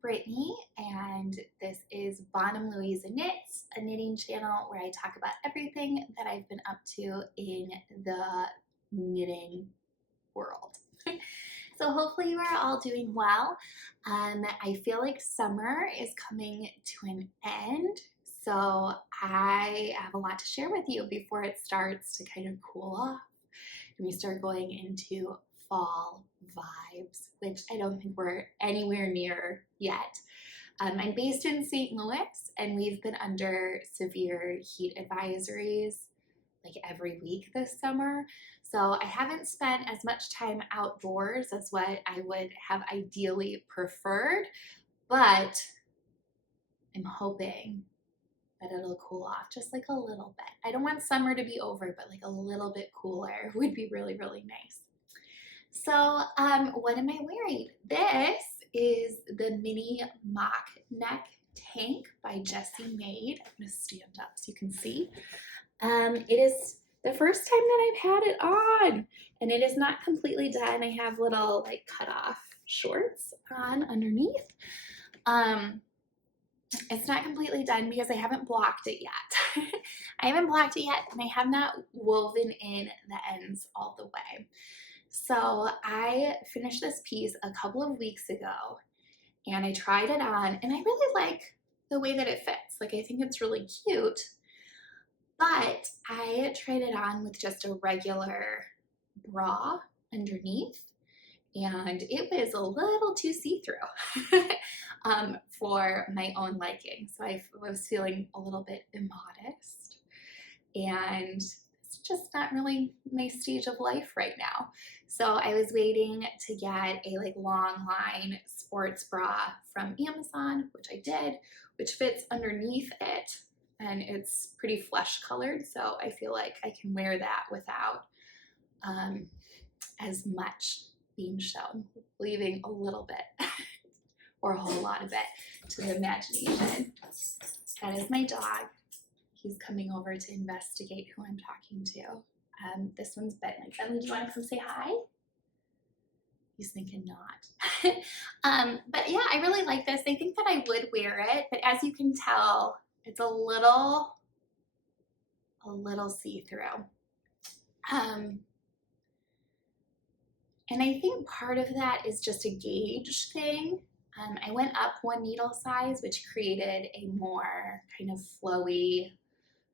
Brittany, and this is Bonham Louisa Knits, a knitting channel where I talk about everything that I've been up to in the knitting world. So hopefully you are all doing well. I feel like summer is coming to an end, so I have a lot to share with you before it starts to kind of cool off and we start going into fall vibes, which I don't think we're anywhere near yet. I'm based in St. Louis, and we've been under severe heat advisories like every week this summer. So I haven't spent as much time outdoors as what I would have ideally preferred, but I'm hoping that it'll cool off just like a little bit. I don't want summer to be over, but like a little bit cooler would be really, really nice. So what am I wearing? This is the mini mock neck tank by Jessie Made. I'm gonna stand up so you can see. It is the first time that I've had it on, and it is not completely done. I have little like cut off shorts on underneath. It's not completely done because I haven't blocked it yet. I haven't blocked it yet, and I have not woven in the ends all the way. So I finished this piece a couple of weeks ago, and I tried it on, and I really like the way that it fits. Like, I think it's really cute, but I tried it on with just a regular bra underneath, and it was a little too see-through for my own liking. So I was feeling a little bit immodest, and it's just not really my stage of life right now. So I was waiting to get a like long line sports bra from Amazon, which I did, which fits underneath it, and it's pretty flesh colored, so I feel like I can wear that without as much being shown, leaving a little bit or a whole lot of it to the imagination. That is my dog. He's coming over to investigate who I'm talking to. This one's Bentley. Bentley, do you want to come say hi? He's thinking not. But yeah, I really like this. I think that I would wear it, but as you can tell, it's a little see-through. And I think part of that is just a gauge thing. I went up one needle size, which created a more kind of flowy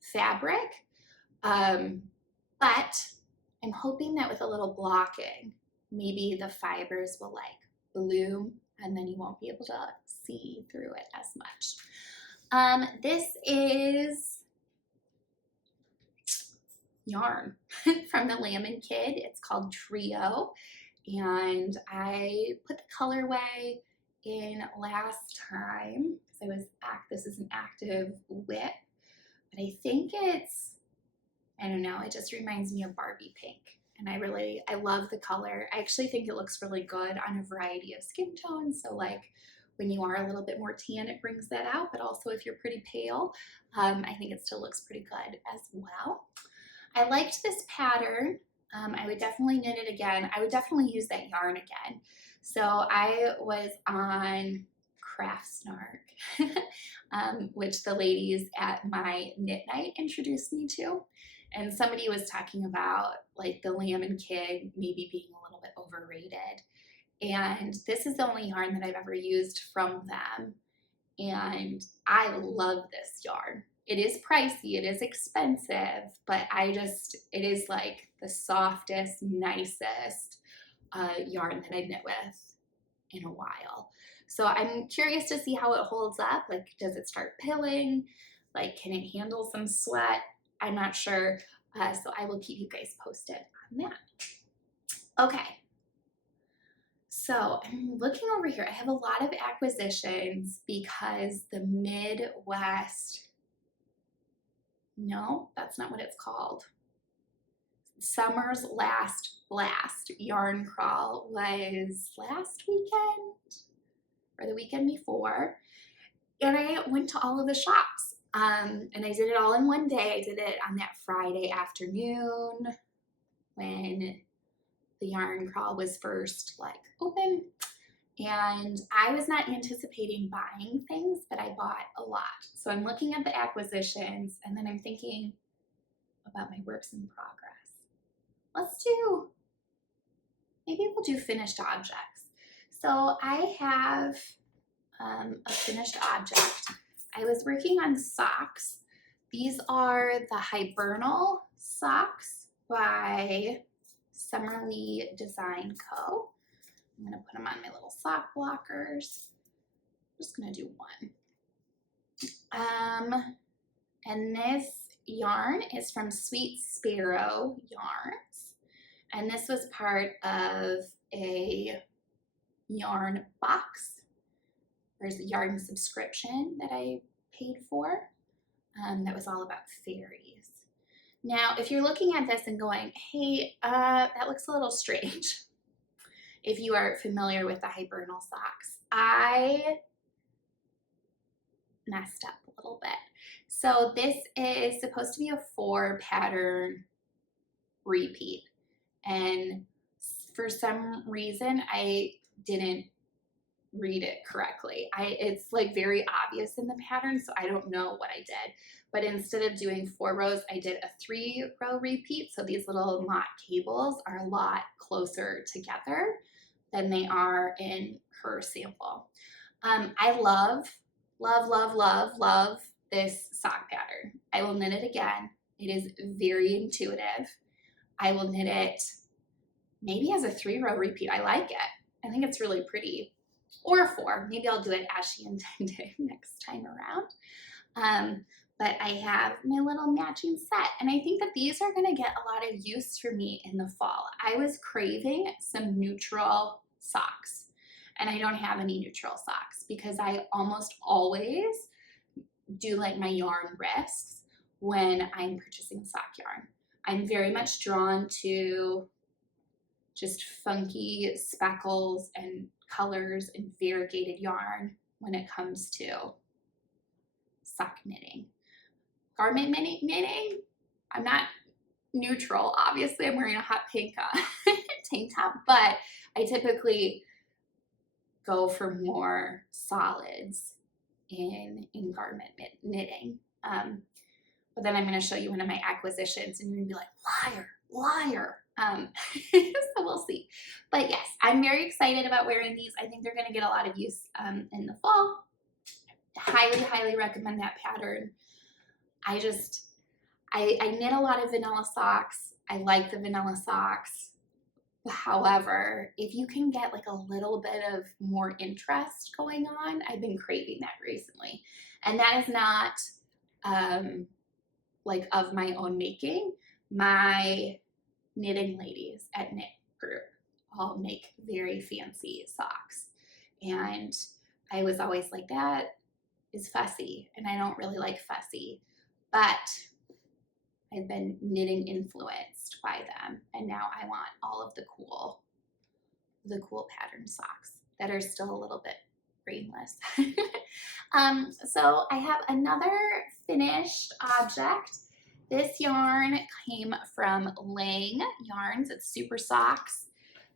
fabric. But I'm hoping that with a little blocking, maybe the fibers will like bloom, and then you won't be able to see through it as much. This is yarn from the Lamb Kid. It's called Trio, and I put the colorway in last time because this is an active whip, but I think it's, I don't know, it just reminds me of Barbie pink, and I love the color. I actually think it looks really good on a variety of skin tones, so like when you are a little bit more tan, it brings that out, but also if you're pretty pale, I think it still looks pretty good as well. I liked this pattern. I would definitely knit it again. I would definitely use that yarn again. So I was on Craft Snark, which the ladies at my knit night introduced me to. And somebody was talking about like the Lamb Kid maybe being a little bit overrated. And this is the only yarn that I've ever used from them. And I love this yarn. It is pricey, it is expensive, but it is like the softest, nicest yarn that I've knit with in a while. So I'm curious to see how it holds up. Like, does it start pilling? Like, can it handle some sweat? I'm not sure. So I will keep you guys posted on that. Okay. So I'm looking over here. I have a lot of acquisitions because the Midwest, no, that's not what it's called. Summer's Last Blast yarn crawl was last weekend or the weekend before, and I went to all of the shops, and I did it all in one day. I did it on that Friday afternoon when the yarn crawl was first like open, And I was not anticipating buying things, but I bought a lot. So I'm looking at the acquisitions and then I'm thinking about my works in progress. Maybe we'll do finished objects. So I have a finished object. I was working on socks. These are the Hibernal Socks by Summerlee Design Co. I'm gonna put them on my little sock blockers. I'm just gonna do one. And this yarn is from Sweet Sparrow Yarns. And this was part of a yarn box. There's a yarn subscription that I paid for that was all about fairies. Now, if you're looking at this and going, hey, that looks a little strange, if you are familiar with the Hibernal Socks, I messed up a little bit. So this is supposed to be a 4-pattern repeat. And for some reason, I didn't read it correctly. It's like very obvious in the pattern, so I don't know what I did. But instead of doing 4 rows, I did a 3-row repeat. So these little mock cables are a lot closer together than they are in her sample. I love this sock pattern. I will knit it again. It is very intuitive. I will knit it maybe as a 3-row repeat. I like it. I think it's really pretty. Or 4. Maybe I'll do it as she intended next time around. But I have my little matching set. And I think that these are gonna get a lot of use for me in the fall. I was craving some neutral socks. And I don't have any neutral socks because I almost always do like my yarn risks when I'm purchasing sock yarn. I'm very much drawn to just funky speckles and colors and variegated yarn when it comes to sock knitting. Garment knitting, I'm not neutral. Obviously, I'm wearing a hot pink tank top, but I typically go for more solids in garment knitting. But then I'm going to show you one of my acquisitions and you're going to be like, liar. So we'll see. But yes, I'm very excited about wearing these. I think they're going to get a lot of use in the fall. Highly recommend that pattern. I knit a lot of vanilla socks. I like the vanilla socks. However, if you can get like a little bit of more interest going on, I've been craving that recently. And that is not like of my own making. My knitting ladies at Knit Group all make very fancy socks. And I was always like, that is fussy, and I don't really like fussy. But I've been knitting influenced by them, and now I want all of the cool pattern socks that are still a little bit brainless. So I have another finished object. This yarn came from Lang Yarns. It's Super Socks.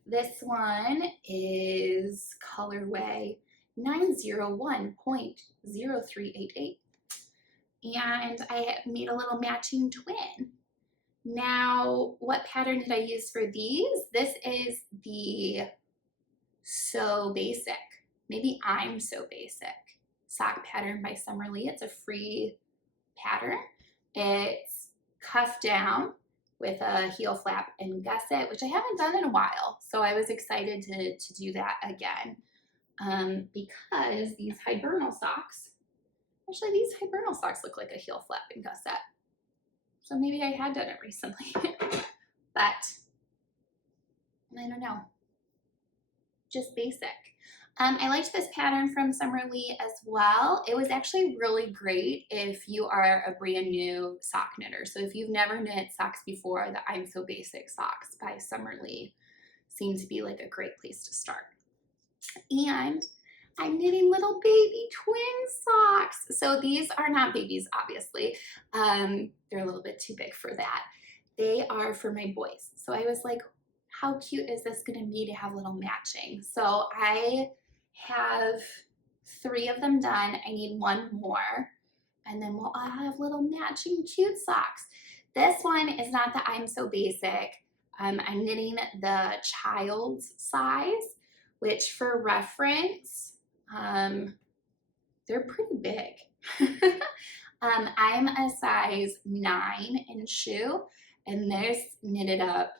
This one is colorway 901.0388. And I made a little matching twin. Now, what pattern did I use for these? This is the So Basic, maybe I'm So Basic sock pattern by Summerlee. It's a free pattern. It's cuff down with a heel flap and gusset, which I haven't done in a while. So I was excited to do that again because these Hibernal socks, actually, these Hibernal socks look like a heel flap and gusset. So maybe I had done it recently, but I don't know. Just basic. I liked this pattern from Summerlee as well. It was actually really great if you are a brand new sock knitter. So if you've never knit socks before, the I'm So Basic socks by Summerlee seem to be like a great place to start. And I'm knitting little baby twin socks. So these are not babies, obviously. They're a little bit too big for that. They are for my boys. So I was like, how cute is this gonna be to have little matching? So I have 3 of them done. I need 1 more, and then we'll all have little matching cute socks. This one is not the I'm So Basic. I'm knitting the child's size, which for reference, they're pretty big. I'm a size 9 in shoe, and this knitted up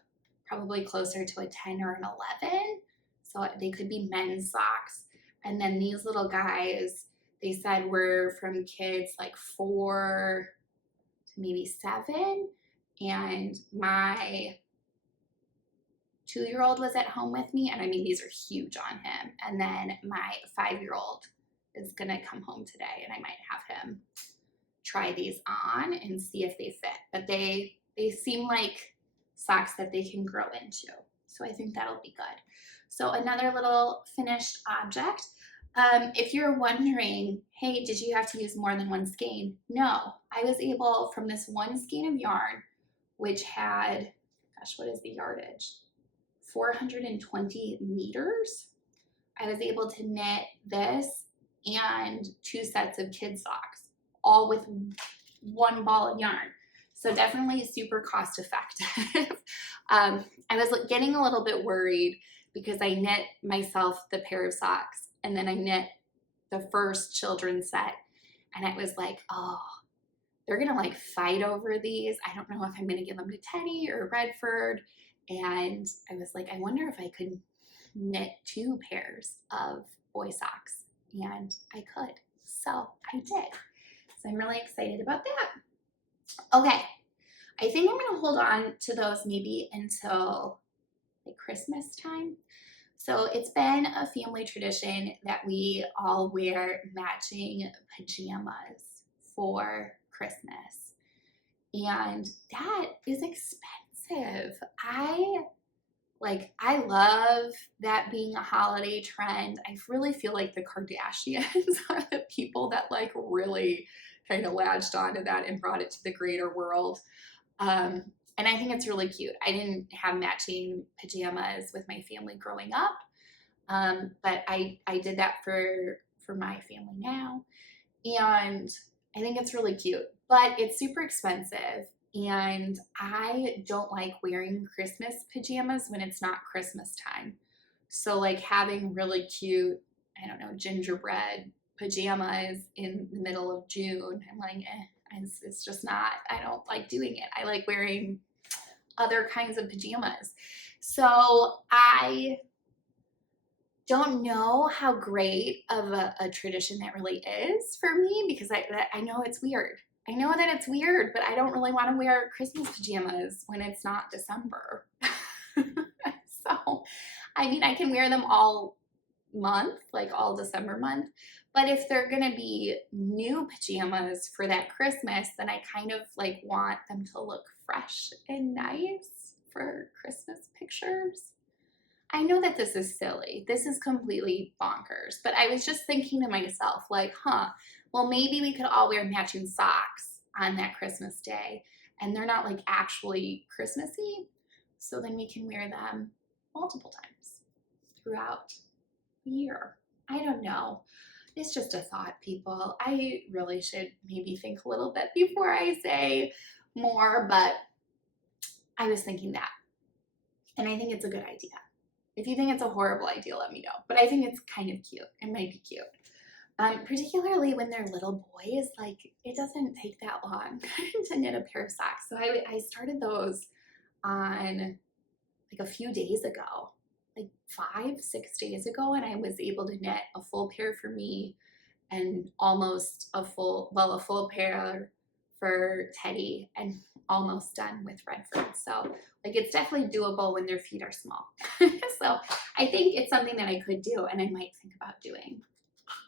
probably closer to a 10 or an 11. So they could be men's socks. And then these little guys, they said were from kids like 4 to maybe 7. And my 2-year-old was at home with me, and I mean, these are huge on him. And then my 5-year-old is gonna come home today, and I might have him try these on and see if they fit. But they seem like socks that they can grow into. So I think that'll be good. So another little finished object. If you're wondering, hey, did you have to use more than 1 skein? No, I was able, from this 1 skein of yarn, which had, gosh, what is the yardage? 420 meters. I was able to knit this and 2 sets of kid socks, all with 1 ball of yarn. So definitely super cost effective. I was getting a little bit worried because I knit myself the pair of socks, and then I knit the first children's set, and I was like, oh, they're gonna like fight over these. I don't know if I'm gonna give them to Teddy or Redford. And I was like, I wonder if I could knit 2 pairs of boy socks, and I could. So I did. So I'm really excited about that. Okay, I think I'm gonna hold on to those maybe until like Christmas time. So it's been a family tradition that we all wear matching pajamas for Christmas. And that is expensive. I love that being a holiday trend. I really feel like the Kardashians are the people that like really kind of latched onto that and brought it to the greater world. And I think it's really cute. I didn't have matching pajamas with my family growing up, but I did that for my family now. And I think it's really cute, but it's super expensive. And I don't like wearing Christmas pajamas when it's not Christmas time. So like having really cute, I don't know, gingerbread pajamas in the middle of June, I'm like, it's just not, I don't like doing it. I like wearing other kinds of pajamas. So I don't know how great of a tradition that really is for me, because I know it's weird. I know that it's weird, but I don't really want to wear Christmas pajamas when it's not December. So, I mean, I can wear them all month, like all December month, but if they're gonna be new pajamas for that Christmas, then I kind of like want them to look fresh and nice for Christmas pictures. I know that this is silly. This is completely bonkers, but I was just thinking to myself, like, well, maybe we could all wear matching socks on that Christmas day, and they're not like actually Christmassy, so then we can wear them multiple times throughout the year. I don't know. It's just a thought, people. I really should maybe think a little bit before I say more, but I was thinking that, and I think it's a good idea. If you think it's a horrible idea, let me know. But I think it's kind of cute. It might be cute. Particularly when they're little boys, like it doesn't take that long to knit a pair of socks. So I started those on like a few days ago, like 5-6 days ago, and I was able to knit a full pair for me and almost a full pair for Teddy, and almost done with Redford. So like it's definitely doable when their feet are small. So I think it's something that I could do, and I might think about doing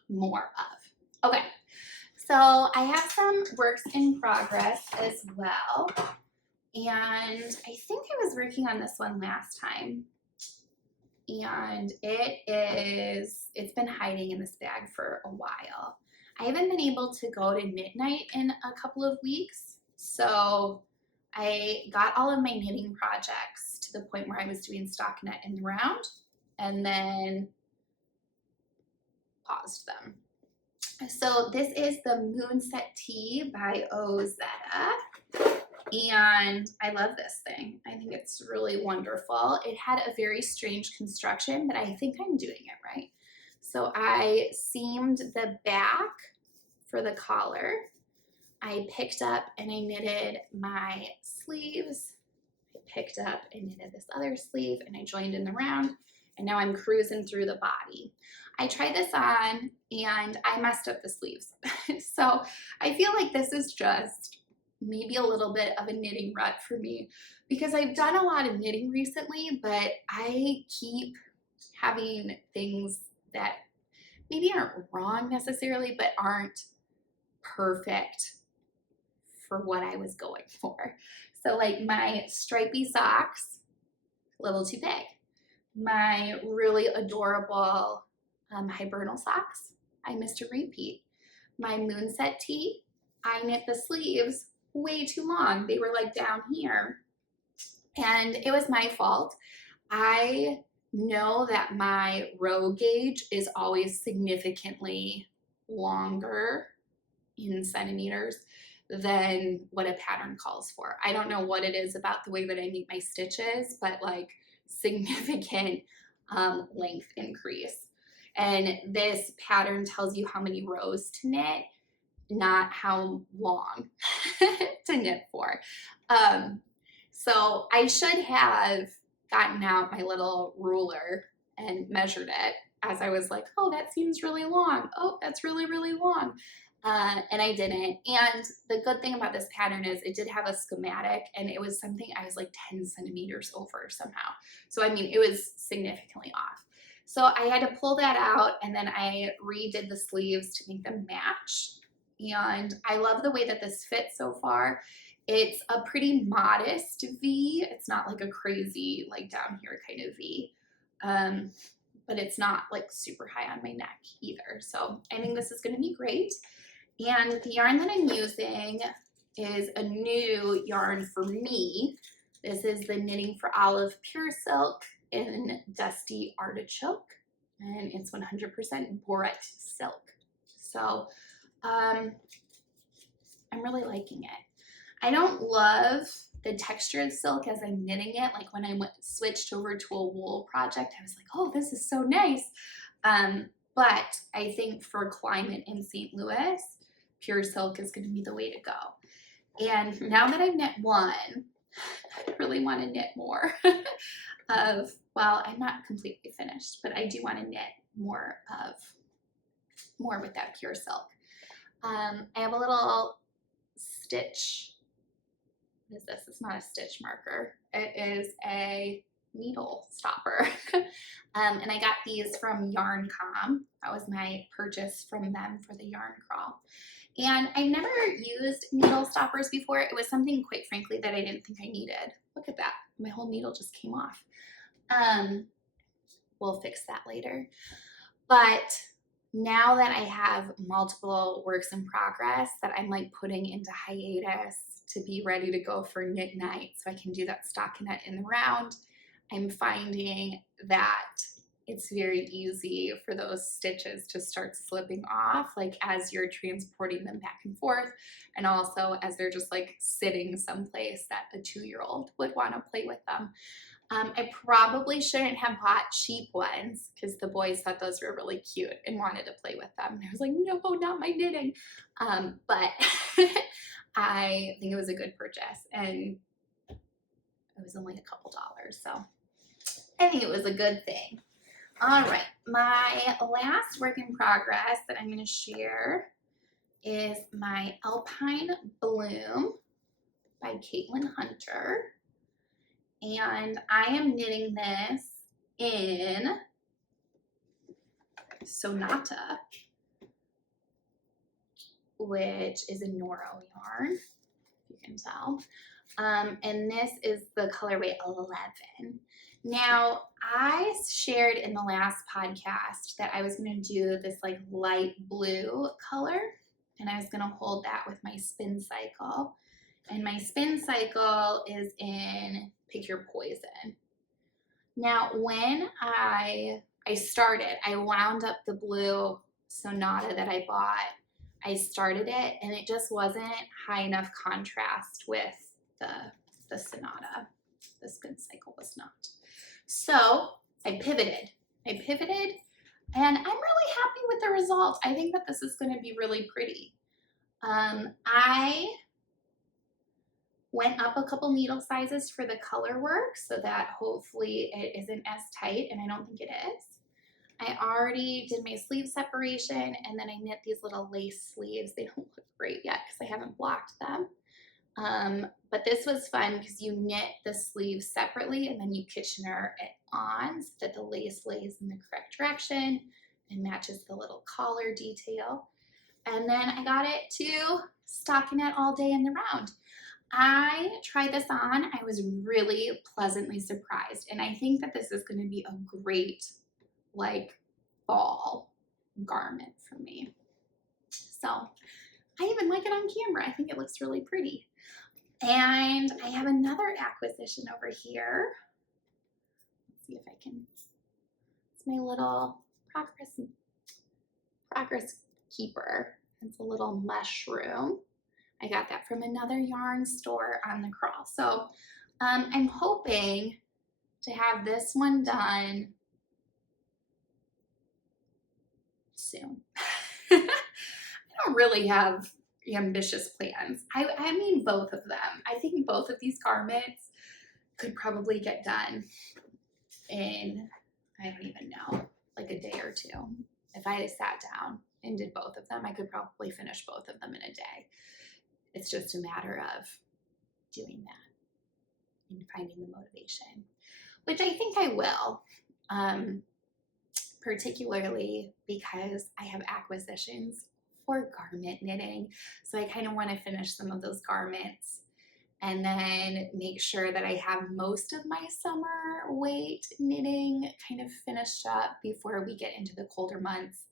more of. Okay, so I have some works in progress as well, and I think I was working on this one last time, and it's been hiding in this bag for a while. I haven't been able to go to knit night in a couple of weeks, so I got all of my knitting projects to the point where I was doing stockinette in the round, and then paused them. So this is the Moonset Tea by Ozetta. And I love this thing. I think it's really wonderful. It had a very strange construction, but I think I'm doing it right. So I seamed the back for the collar. I picked up and I knitted my sleeves. I picked up and knitted this other sleeve and I joined in the round. And now I'm cruising through the body. I tried this on and I messed up the sleeves. So I feel like this is just maybe a little bit of a knitting rut for me because I've done a lot of knitting recently, but I keep having things that maybe aren't wrong necessarily, but aren't perfect for what I was going for. So like my stripy socks, a little too big. My really adorable Hibernal socks, I missed a repeat. My Moonset Tee, I knit the sleeves way too long. They were like down here. And it was my fault. I know that my row gauge is always significantly longer in centimeters than what a pattern calls for. I don't know what it is about the way that I make my stitches, but like significant length increase. And this pattern tells you how many rows to knit, not how long to knit for. So I should have gotten out my little ruler and measured it as I was like, oh, that seems really long. Oh, that's really, really long. And I didn't. And the good thing about this pattern is it did have a schematic and it was something I was like 10 centimeters over somehow. So, I mean, it was significantly off. So I had to pull that out and then I redid the sleeves to make them match. And I love the way that this fits so far. It's a pretty modest V. It's not like a crazy, like down here kind of V. But it's not like super high on my neck either. So I think this is going to be great. And the yarn that I'm using is a new yarn for me. This is the Knitting for Olive Pure Silk in Dusty Artichoke. And it's 100% Boret silk. So I'm really liking it. I don't love the texture of silk as I'm knitting it. Like when I switched over to a wool project, I was like, oh, this is so nice. But I think for climate in St. Louis, pure silk is going to be the way to go. And now that I've knit one, I really want to knit more well, I'm not completely finished, but I do want to knit more with that pure silk. I have a little stitch. What is this? It's not a stitch marker. It is a needle stopper. And I got these from Yarn Com. That was my purchase from them for the yarn crawl. And I never used needle stoppers before. It was something, quite frankly, that I didn't think I needed. Look at that. My whole needle just came off. We'll fix that later. But now that I have multiple works in progress that I'm like putting into hiatus to be ready to go for knit night so I can do that stockinette in the round, I'm finding that it's very easy for those stitches to start slipping off, like as you're transporting them back and forth, and also as they're just like sitting someplace that a 2-year-old would want to play with them. I probably shouldn't have bought cheap ones because the boys thought those were really cute and wanted to play with them. And I was like, no, not my knitting. But I think it was a good purchase and it was only a couple dollars. So I think it was a good thing. All right, my last work in progress that I'm going to share is my Alpine Bloom by Caitlin Hunter. And I am knitting this in Sonata, which is a Noro yarn, you can tell. And this is the colorway 11. Now, I shared in the last podcast that I was going to do this like light blue color, and I was going to hold that with my spin cycle. And my spin cycle is in Pick Your Poison. Now, when I started, I wound up the blue Sonata that I bought, I started it and it just wasn't high enough contrast with the Sonata. The spin cycle was not. So I pivoted and I'm really happy with the result. I think that this is going to be really pretty. I went up a couple needle sizes for the color work so that hopefully it isn't as tight, and I don't think it is. I already did my sleeve separation, and then I knit these little lace sleeves. They don't look great yet because I haven't blocked them. But this was fun because you knit the sleeves separately and then you Kitchener it on so that the lace lays in the correct direction and matches the little collar detail. And then I got it to stockinette all day in the round. I tried this on. I was really pleasantly surprised. And I think that this is going to be a great like fall garment for me. So I even like it on camera. I think it looks really pretty. And I have another acquisition over here. Let's see if I can, it's my little progress keeper. It's a little mushroom. I got that from another yarn store on the crawl. So I'm hoping to have this one done soon. I don't really have ambitious plans. I mean both of them. I think both of these garments could probably get done in, I don't even know, like a day or two. If I sat down and did both of them, I could probably finish both of them in a day. It's just a matter of doing that and finding the motivation, which I think I will, particularly because I have acquisitions for garment knitting. So I kind of want to finish some of those garments and then make sure that I have most of my summer weight knitting kind of finished up before we get into the colder months.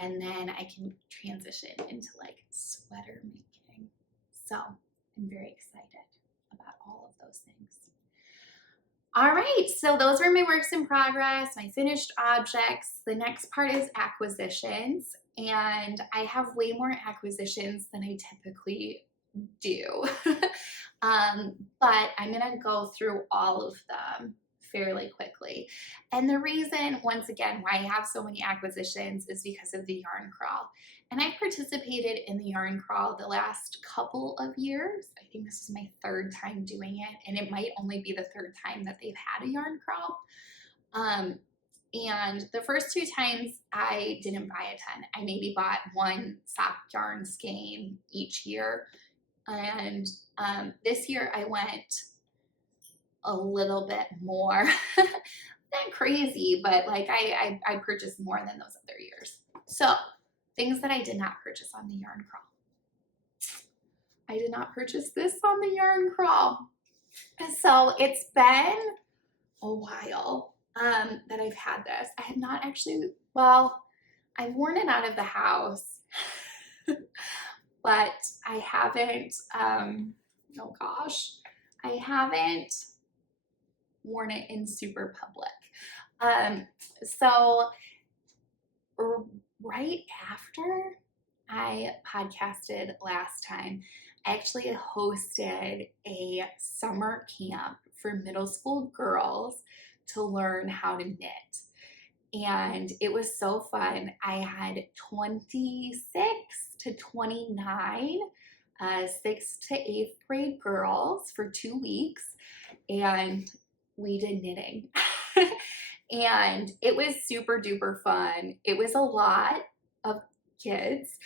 And then I can transition into like sweater making. So I'm very excited about all of those things. All right, so those were my works in progress, my finished objects. The next part is acquisitions, and I have way more acquisitions than I typically do. But I'm gonna go through all of them fairly quickly. And the reason, once again, why I have so many acquisitions is because of the yarn crawl. And I participated in the yarn crawl the last couple of years. I think this is my third time doing it, and it might only be the third time that they've had a yarn crawl. And the first two times I didn't buy a ton. I maybe bought one sock yarn skein each year. And this year I went a little bit more, not crazy, but like I purchased more than those other years. So things that I did not purchase on the yarn crawl. I did not purchase this on the yarn crawl. So it's been a while that I've had this. I have not actually, well, I've worn it out of the house, but I haven't, oh gosh, I haven't worn it in super public. So right after I podcasted last time, I actually hosted a summer camp for middle school girls to learn how to knit. And it was so fun. I had 26 to 29 6th to 8th grade girls for 2 weeks, and we did knitting. And it was super duper fun. It was a lot of kids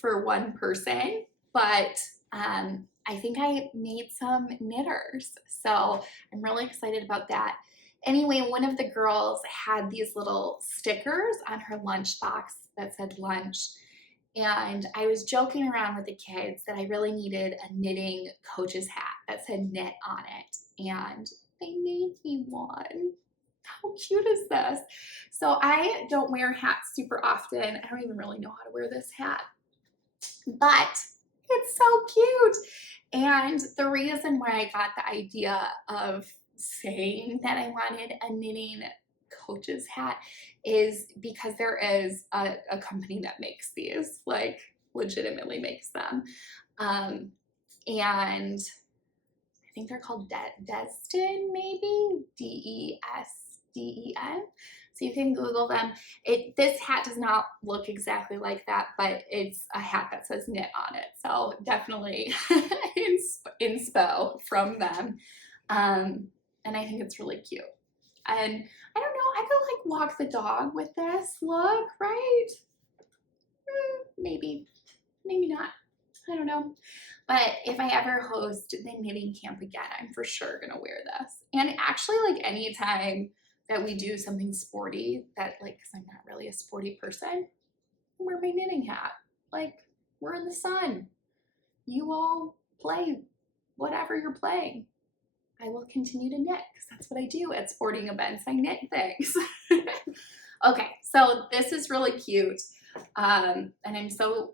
for one person, but I think I made some knitters. So I'm really excited about that. Anyway, one of the girls had these little stickers on her lunchbox that said lunch. And I was joking around with the kids that I really needed a knitting coach's hat that said knit on it. And they made me one. How cute is this? So I don't wear hats super often. I don't even really know how to wear this hat, but it's so cute. And the reason why I got the idea of saying that I wanted a knitting coach's hat is because there is a company that makes these, like legitimately makes them. And I think they're called Destin, maybe Desden. So you can Google them. This hat does not look exactly like that, but it's a hat that says knit on it. So definitely inspo from them. And I think it's really cute. And I don't know, I could like walk the dog with this look, right? Maybe not. I don't know. But if I ever host the knitting camp again, I'm for sure gonna wear this. And actually, like anytime that we do something sporty, that like, cause I'm not really a sporty person, I wear my knitting hat. Like, we're in the sun. You all play whatever you're playing. I will continue to knit because that's what I do at sporting events. I knit things. Okay, so this is really cute. And I'm so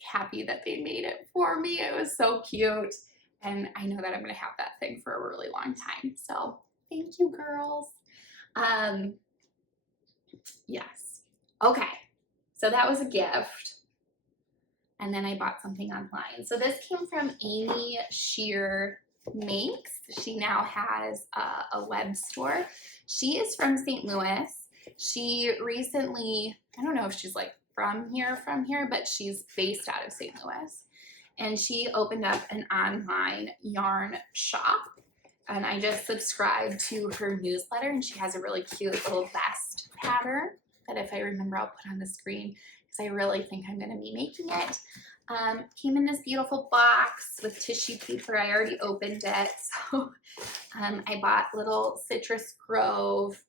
happy that they made it for me. It was so cute. And I know that I'm going to have that thing for a really long time. So thank you, girls. Yes. Okay. So that was a gift. And then I bought something online. So this came from Amy Shear Makes. She now has a web store. She is from St. Louis. She recently, I don't know if she's like from here, but she's based out of St. Louis. And she opened up an online yarn shop. And I just subscribed to her newsletter, and she has a really cute little vest pattern that if I remember, I'll put on the screen because I really think I'm going to be making it. Came in this beautiful box with tissue paper. I already opened it. So I bought little Citrus Grove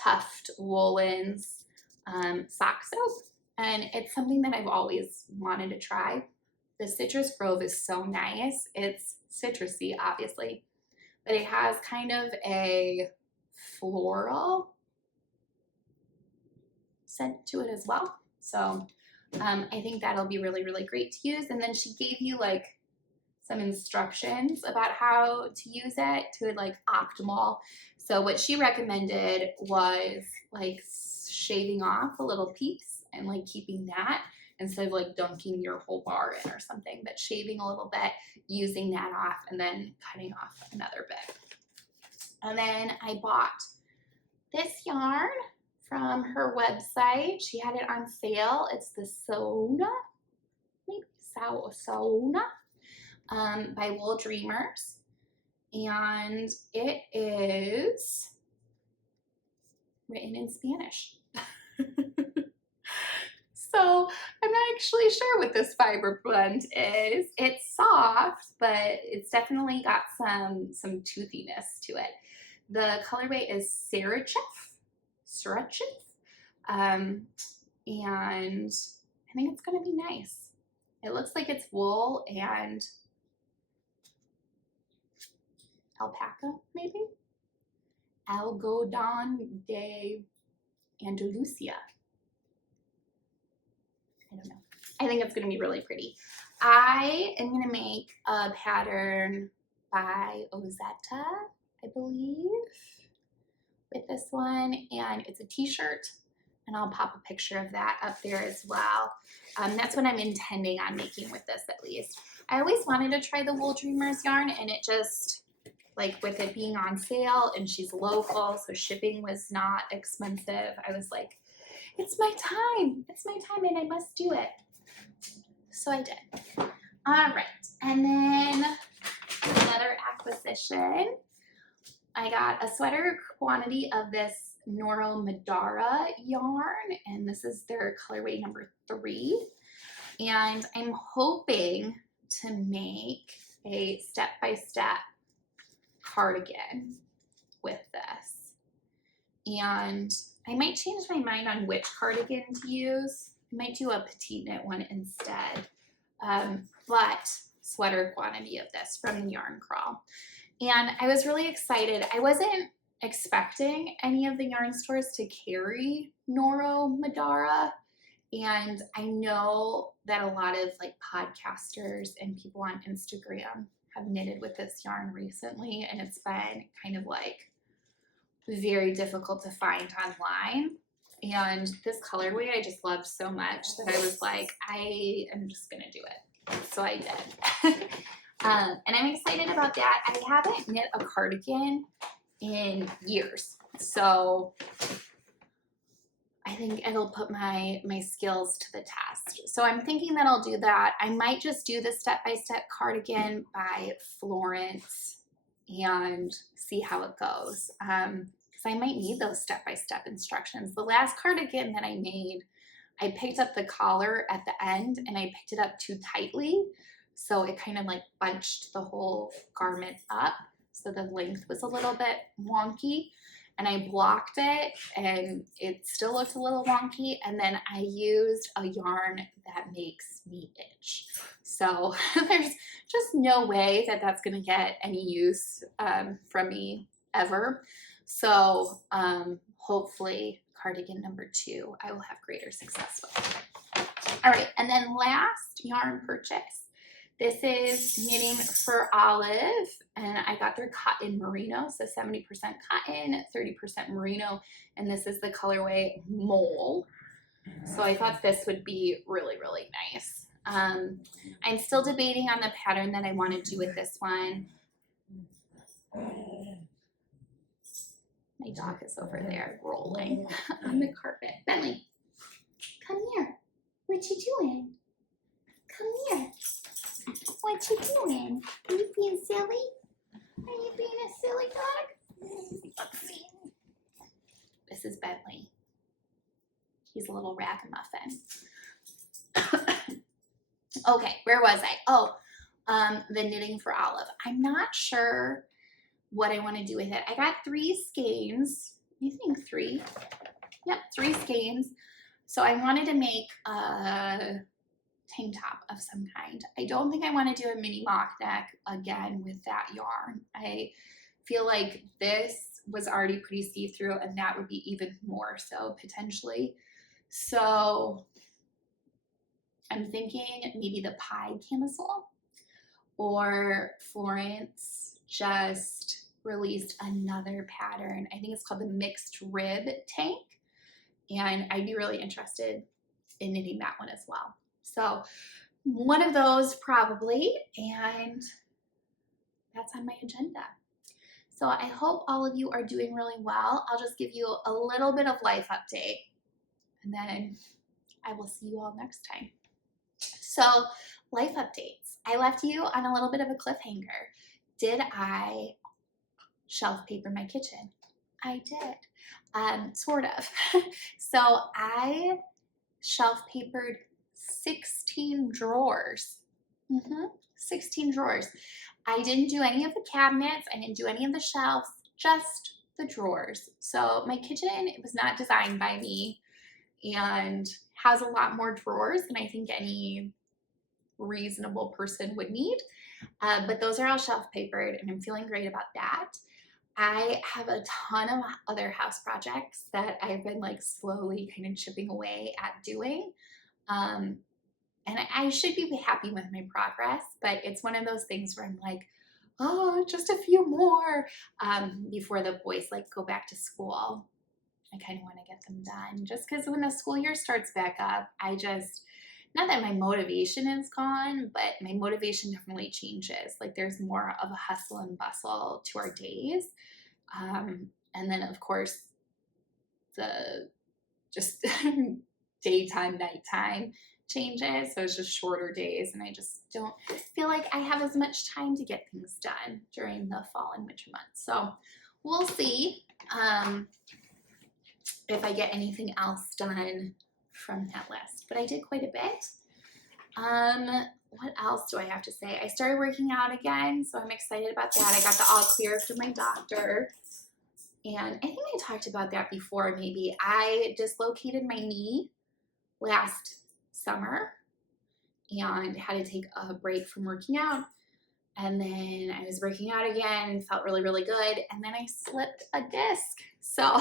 Tuft Woolens sock soap. And it's something that I've always wanted to try. The Citrus Grove is so nice. It's citrusy, obviously, but it has kind of a floral scent to it as well. So I think that'll be really, really great to use. And then she gave you like some instructions about how to use it to like optimal. So what she recommended was like shaving off a little piece and like keeping that instead of like dunking your whole bar in or something, but shaving a little bit, using that off, and then cutting off another bit. And then I bought this yarn from her website. She had it on sale. It's the Sona, maybe Sona, by Wool Dreamers. And it is written in Spanish. So I'm not actually sure what this fiber blend is. It's soft, but it's definitely got some toothiness to it. The colorway is Sriracha. And I think it's going to be nice. It looks like it's wool and alpaca, maybe? Algodón de Andalusia. I don't know. I think it's going to be really pretty. I am going to make a pattern by Ozetta, I believe, with this one, and it's a t-shirt, and I'll pop a picture of that up there as well. That's what I'm intending on making with this, at least. I always wanted to try the Wool Dreamers yarn, and it just, like with it being on sale, and she's local, so shipping was not expensive, I was like, it's my time, and I must do it. So I did. All right, and then another acquisition. I got a sweater quantity of this Noro Madara yarn, and this is their colorway number 3. And I'm hoping to make a step-by-step cardigan with this. And I might change my mind on which cardigan to use. I might do a petite knit one instead. But sweater quantity of this from the Yarn Crawl. And I was really excited. I wasn't expecting any of the yarn stores to carry Noro Madara. And I know that a lot of like podcasters and people on Instagram have knitted with this yarn recently. And it's been kind of like very difficult to find online. And this colorway I just loved so much that I was like, I am just gonna do it. So I did. And I'm excited about that. I haven't knit a cardigan in years. So I think it'll put my skills to the test. So I'm thinking that I'll do that. I might just do the step-by-step cardigan by Florence and see how it goes. Because I might need those step-by-step instructions. The last cardigan that I made, I picked up the collar at the end and I picked it up too tightly. So it kind of like bunched the whole garment up. So the length was a little bit wonky. And I blocked it and it still looked a little wonky. And then I used a yarn that makes me itch. So there's just no way that that's going to get any use from me ever. So hopefully cardigan number 2, I will have greater success with. All right. And then last yarn purchase. This is knitting for Olive, and I got their cotton merino, so 70% cotton, 30% merino, and this is the colorway Mole. So I thought this would be really, really nice. I'm still debating on the pattern that I want to do with this one. My dog is over there rolling on the carpet. Bentley, come here. What you doing? Come here. What you doing? Are you being silly? Are you being a silly dog? Let's see. This is Bentley. He's a little ragamuffin. Okay, where was I? Oh, the knitting for Olive. I'm not sure what I want to do with it. I got 3 skeins. I think 3. Yep, 3 skeins. So I wanted to make a tank top of some kind. I don't think I want to do a mini mock neck again with that yarn. I feel like this was already pretty see-through and that would be even more so potentially. So I'm thinking maybe the pie camisole, or Florence just released another pattern. I think it's called the mixed rib tank, and I'd be really interested in knitting that one as well. So one of those probably, and that's on my agenda. So I hope all of you are doing really well. I'll just give you a little bit of life update, and then I will see you all next time. So life updates. I left you on a little bit of a cliffhanger. Did I shelf paper my kitchen? I did, sort of. So I shelf papered 16 drawers. 16 drawers. I didn't do any of the cabinets. I didn't do any of the shelves, just the drawers. So my kitchen, it was not designed by me and has a lot more drawers than I think any reasonable person would need. But those are all shelf papered and I'm feeling great about that. I have a ton of other house projects that I've been like slowly kind of chipping away at doing. And I should be happy with my progress, but it's one of those things where I'm like, oh, just a few more before the boys like go back to school. I kind of want to get them done just because when the school year starts back up, I just, not that my motivation is gone, but my motivation definitely changes. Like there's more of a hustle and bustle to our days. And then of course, the just daytime, nighttime changes. So it's just shorter days and I just don't feel like I have as much time to get things done during the fall and winter months. So we'll see if I get anything else done from that list, but I did quite a bit. What else do I have to say? I started working out again, so I'm excited about that. I got the all clear from my doctor. And I think I talked about that before maybe. I dislocated my knee last summer and had to take a break from working out. And then I was working out again and felt really, really good. And then I slipped a disc. So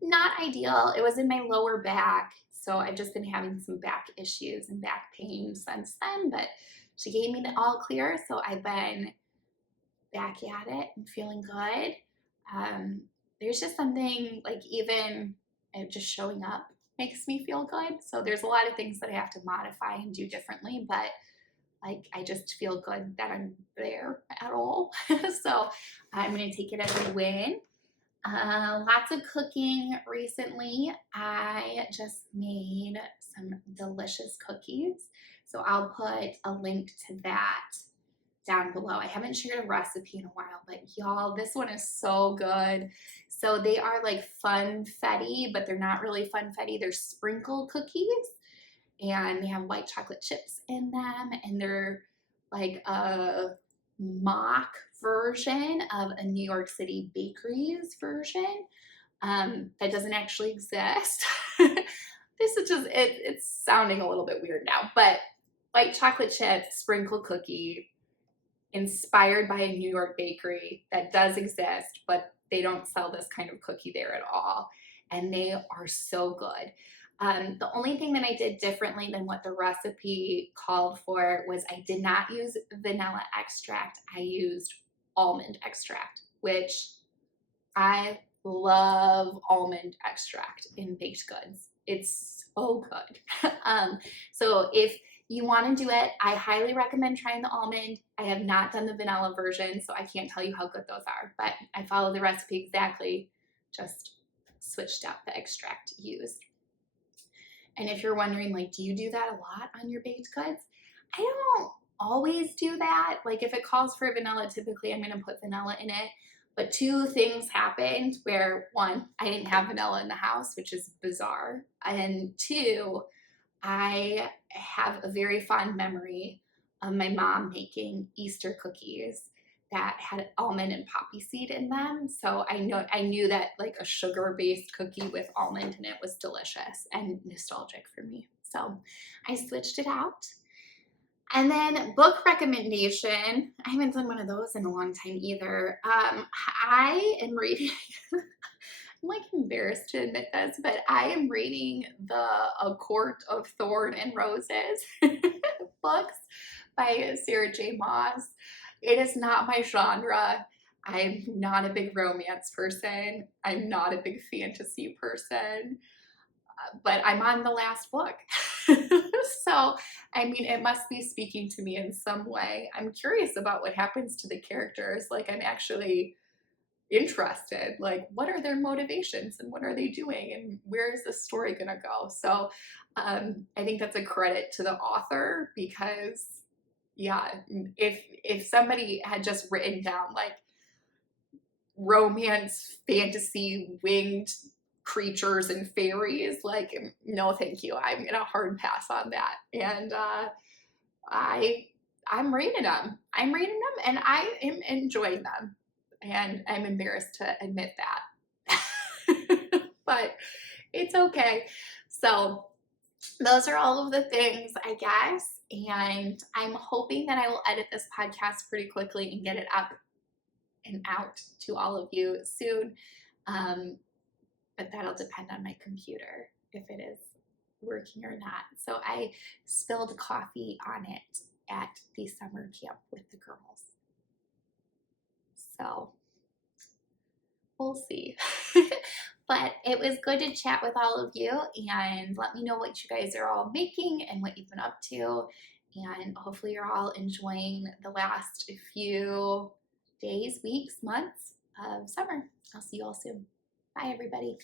not ideal. It was in my lower back. So I've just been having some back issues and back pain since then. But she gave me the all clear. So I've been back at it and feeling good. there's just something like even just showing up makes me feel good. So there's a lot of things that I have to modify and do differently, but like I just feel good that I'm there at all. So I'm gonna take it as a win. Lots of cooking recently. I just made some delicious cookies. So I'll put a link to that down below. I haven't shared a recipe in a while, but y'all, this one is so good. So they are like funfetti, but they're not really funfetti. They're sprinkle cookies, and they have white chocolate chips in them, and they're like a mock version of a New York City bakery's version that doesn't actually exist. This is just, it's sounding a little bit weird now, but white chocolate chip sprinkle cookie inspired by a New York bakery that does exist, but they don't sell this kind of cookie there at all. And they are so good. The only thing that I did differently than what the recipe called for was I did not use vanilla extract. I used almond extract, which I love almond extract in baked goods. It's so good. So if you want to do it, I highly recommend trying the almond. I have not done the vanilla version, so I can't tell you how good those are, but I followed the recipe exactly, just switched out the extract used. And if you're wondering, like, do you do that a lot on your baked goods? I don't always do that. Like, if it calls for vanilla, typically I'm going to put vanilla in it. But two things happened where, one, I didn't have vanilla in the house, which is bizarre. And two, I have a very fond memory of my mom making Easter cookies that had almond and poppy seed in them. So I knew that like a sugar-based cookie with almond in it was delicious and nostalgic for me. So I switched it out. And then book recommendation. I haven't done one of those in a long time either. I am reading, I'm like embarrassed to admit this, but I am reading A Court of Thorn and Roses books by Sarah J. Maas. It is not my genre. I'm not a big romance person. I'm not a big fantasy person, but I'm on the last book. So, I mean, it must be speaking to me in some way. I'm curious about what happens to the characters. Like, I'm actually interested. Like, what are their motivations and what are they doing and where is the story gonna go? So, I think that's a credit to the author because, yeah, if somebody had just written down like romance, fantasy, winged creatures and fairies, like, no thank you, I'm gonna hard pass on that. And I'm reading them and I am enjoying them, and I'm embarrassed to admit that. But it's okay. So those are all of the things, I guess, and I'm hoping that I will edit this podcast pretty quickly and get it up and out to all of you soon. But that'll depend on my computer if it is working or not. So I spilled coffee on it at the summer camp with the girls. So we'll see. But it was good to chat with all of you, and let me know what you guys are all making and what you've been up to. And hopefully you're all enjoying the last few days, weeks, months of summer. I'll see you all soon. Bye, everybody.